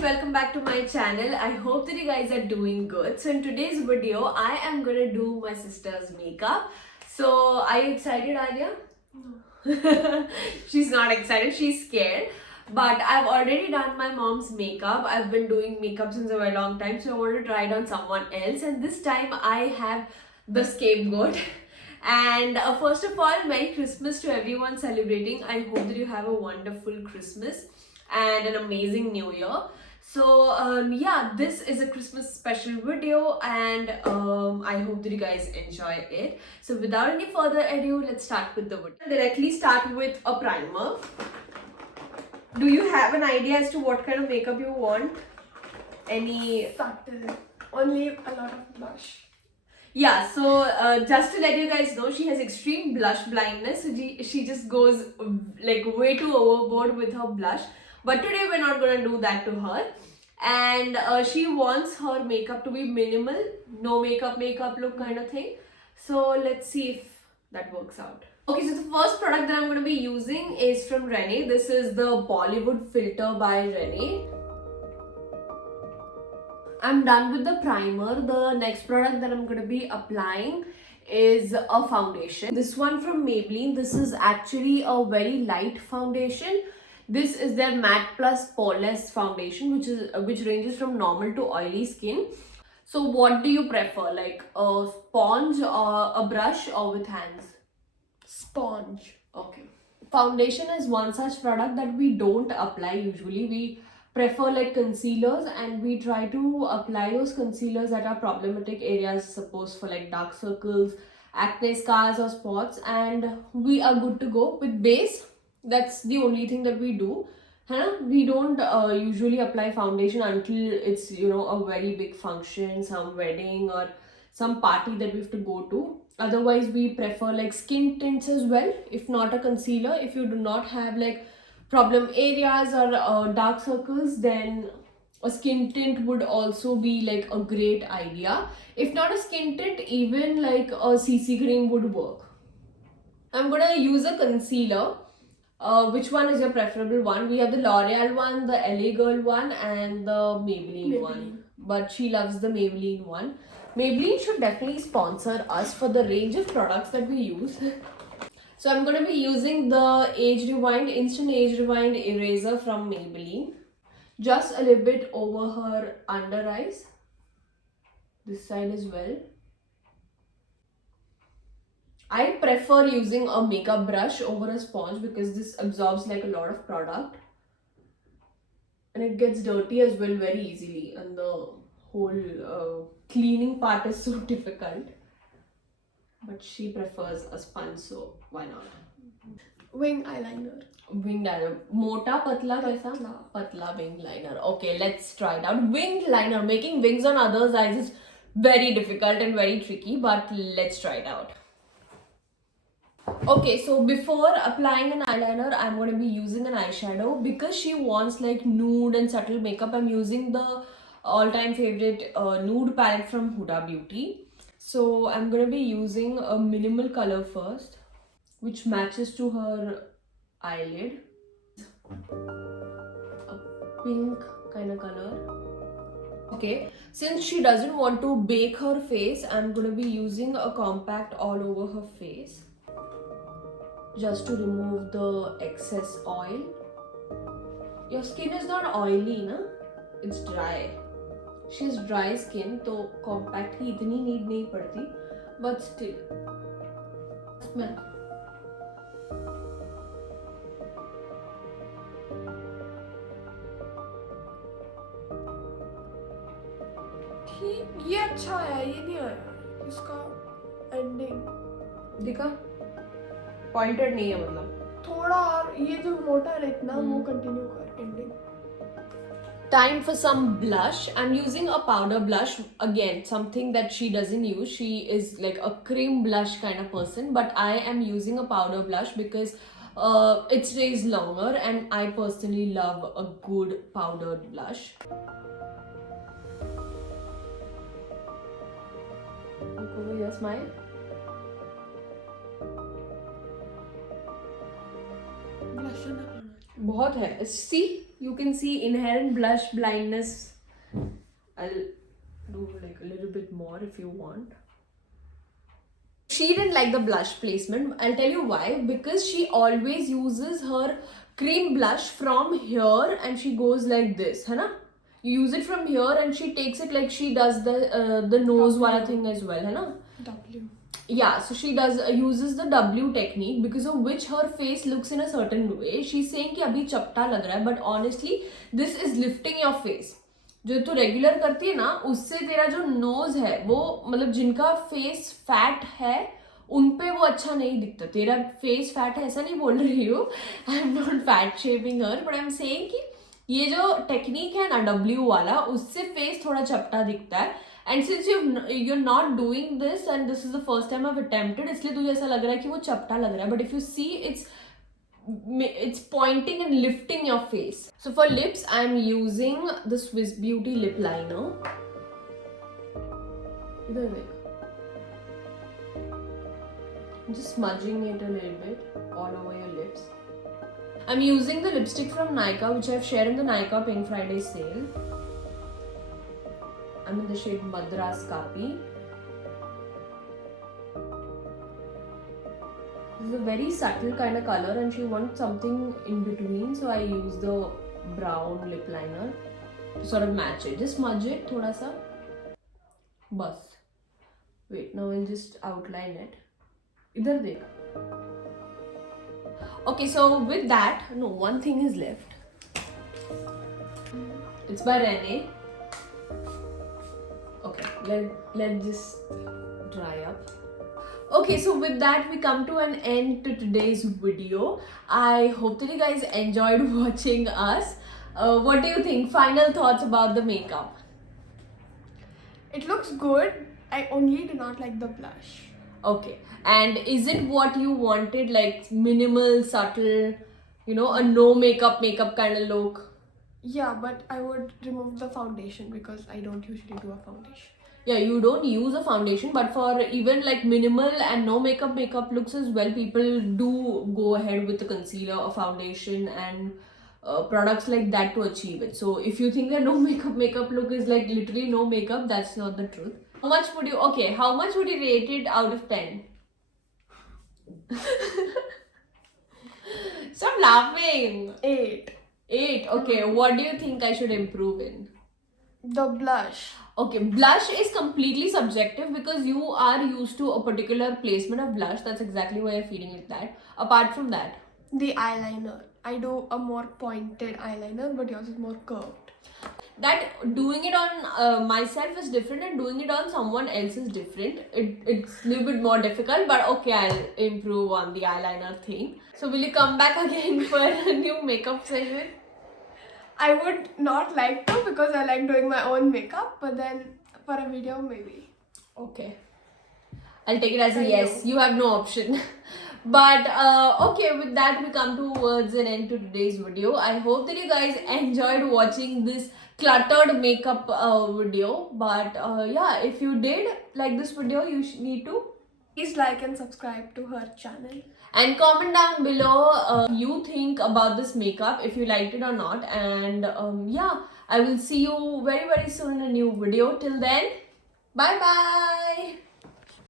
welcome back to my channel. I hope that you guys are doing good. So in today's video, I am gonna do my sister's makeup. So are you excited, Arya? No. She's not excited, she's scared. But I've already done my mom's makeup. I've been doing makeup since a very long time, so I want to try it on someone else. And this time I have the scapegoat. And first of all, Merry Christmas to everyone celebrating. I hope that you have a wonderful Christmas and an amazing New Year. So yeah, this is a Christmas special video, and I hope that you guys enjoy it. So without any further ado, let's start with the video. Directly start with a primer. Do you have an idea as to what kind of makeup you want? Any Subtle. Only a lot of blush. Yeah, so just to let you guys know, she has extreme blush blindness. So she just goes like way too overboard with her blush. But today we're not gonna do that to her. And she wants her makeup to be minimal, no makeup look kind of thing. So let's see if that works out. Okay, so the first product that I'm going to be using is from Rene. This is the Bollywood filter by Rene. I'm done with the primer. The next product that I'm going to be applying is a foundation. This one from Maybelline. This is actually a very light foundation. This is their Matte Plus Poreless foundation, which ranges from normal to oily skin. So what do you prefer, like a sponge or a brush or with hands? Sponge. Okay. Foundation is one such product that we don't apply usually. We prefer like concealers, and we try to apply those concealers that are problematic areas, suppose for like dark circles, acne scars or spots, and we are good to go with base. That's the only thing that we do. We don't usually apply foundation until it's a very big function, some wedding or some party that we have to go to. Otherwise we prefer like skin tints as well, if not a concealer. If you do not have like problem areas or dark circles, then a skin tint would also be like a great idea. If not a skin tint, even like a CC cream would work. I'm gonna use a concealer. Which one is your preferable one? We have the L'Oreal one, the LA Girl one, and the Maybelline one. But she loves the Maybelline one. Maybelline should definitely sponsor us for the range of products that we use. So I'm going to be using the Instant Age Rewind Eraser from Maybelline. Just a little bit over her under eyes. This side as well. I prefer using a makeup brush over a sponge because this absorbs like a lot of product. And it gets dirty as well very easily. And the whole cleaning part is so difficult. But she prefers a sponge, so why not? Wing eyeliner. Winged eyeliner. Mota, patla, kaisa? Patla winged liner. Okay, let's try it out. Winged liner. Making wings on others' eyes is very difficult and very tricky, but let's try it out. Okay, so before applying an eyeliner, I'm going to be using an eyeshadow. Because she wants like nude and subtle makeup, I'm using the all-time favorite nude palette from Huda Beauty. So I'm going to be using a minimal color first, which matches to her eyelid. A pink kind of color. Okay, since she doesn't want to bake her face, I'm going to be using a compact all over her face, just to remove the excess oil. Your skin is not oily, na? It's dry. She has dry skin, so compact की इतनी need नहीं पड़ती, but still. Smell. ठीक, ये अच्छा है, ये नहीं आया इसका एंडिंग दिखा? Pointed नहीं है मतलब. थोड़ा और ये जो मोटा है इतना वो कंटिन्यू कर ending. Time for some blush. I'm using a powder blush. Again, something that she doesn't use. She is like a cream blush kind of person, but I am using a powder blush because it stays longer, and I personally love a good powdered blush. Look over your smile. Blush ना करना. बहुत है. See, you can see inherent blush blindness. I'll do like a little bit more if you want. She didn't like the blush placement. I'll tell you why. Because she always uses her cream blush from here and she goes like this, है ना? You use it from here and she takes it like she does the nose wala thing as well, है ना? W. Yeah, so she uses the W technique because of which her face looks in a certain way. She's saying कि अभी चपटा लग रहा है, but honestly this is lifting your face. जो तू रेगुलर करती है ना, उससे तेरा जो नोज है वो मतलब जिनका फेस फैट है उन पे वो अच्छा नहीं दिखता. तेरा फेस फैट है ऐसा नहीं बोल रही हूँ, I am not fat shaming her, but I am saying कि ये जो टेक्निक है ना W वाला, उससे फेस थोड़ा चपटा दिखता है. And since you're not doing this and this is the first time I've attempted, इसलिए तुझे ऐसा लग रहा है कि वो चपटा लग रहा है. But if you see, it's pointing and lifting your face. So for lips, I'm using the Swiss Beauty lip liner. इधर देख. Just smudging it a little bit all over your lips. I'm using the lipstick from Nykaa, which I've shared in the Nykaa Pink Friday sale. I'm in the shade Madras Kapi. This is a very subtle kind of color and she wants something in between, so I use the brown lip liner to sort of match it. Just smudge it thoda sa. Bas. Wait, now I'll just outline it. Idhar dekh. Okay, so with that, no, one thing is left. It's by Rene. Okay, let just dry up. Okay, so with that we come to an end to today's video. I hope that you guys enjoyed watching us. What do you think? Final thoughts about the makeup? It looks good. I only do not like the blush. Okay, and is it what you wanted, like minimal, subtle, you know, a no makeup kind of look? Yeah, but I would remove the foundation because I don't usually do a foundation. Yeah, you don't use a foundation, but for even like minimal and no makeup looks as well, people do go ahead with the concealer or foundation and products like that to achieve it. So if you think that no makeup look is like literally no makeup, that's not the truth. How much would you rate it out of 10? Stop laughing. 8. 8. Okay, what do you think I should improve in? The blush. Okay, blush is completely subjective because you are used to a particular placement of blush. That's exactly why you're feeling like that. Apart from that, The eyeliner. I do a more pointed eyeliner, but yours is more curved. that doing it on myself is different and doing it on someone else is different. It's a little bit more difficult, but okay, I'll improve on the eyeliner thing. So will you come back again for a new makeup session? I would not like to because I like doing my own makeup, but then for a video, maybe. Okay. I'll take it as a Thank yes. You have no option. But okay, with that we come towards an end to today's video. I hope that you guys enjoyed watching this cluttered makeup video. But yeah, if you did like this video, you need to Please like and subscribe to her channel. and comment down below you think about this makeup, if you liked it or not. And yeah, I will see you very soon in a new video. Till then, bye bye.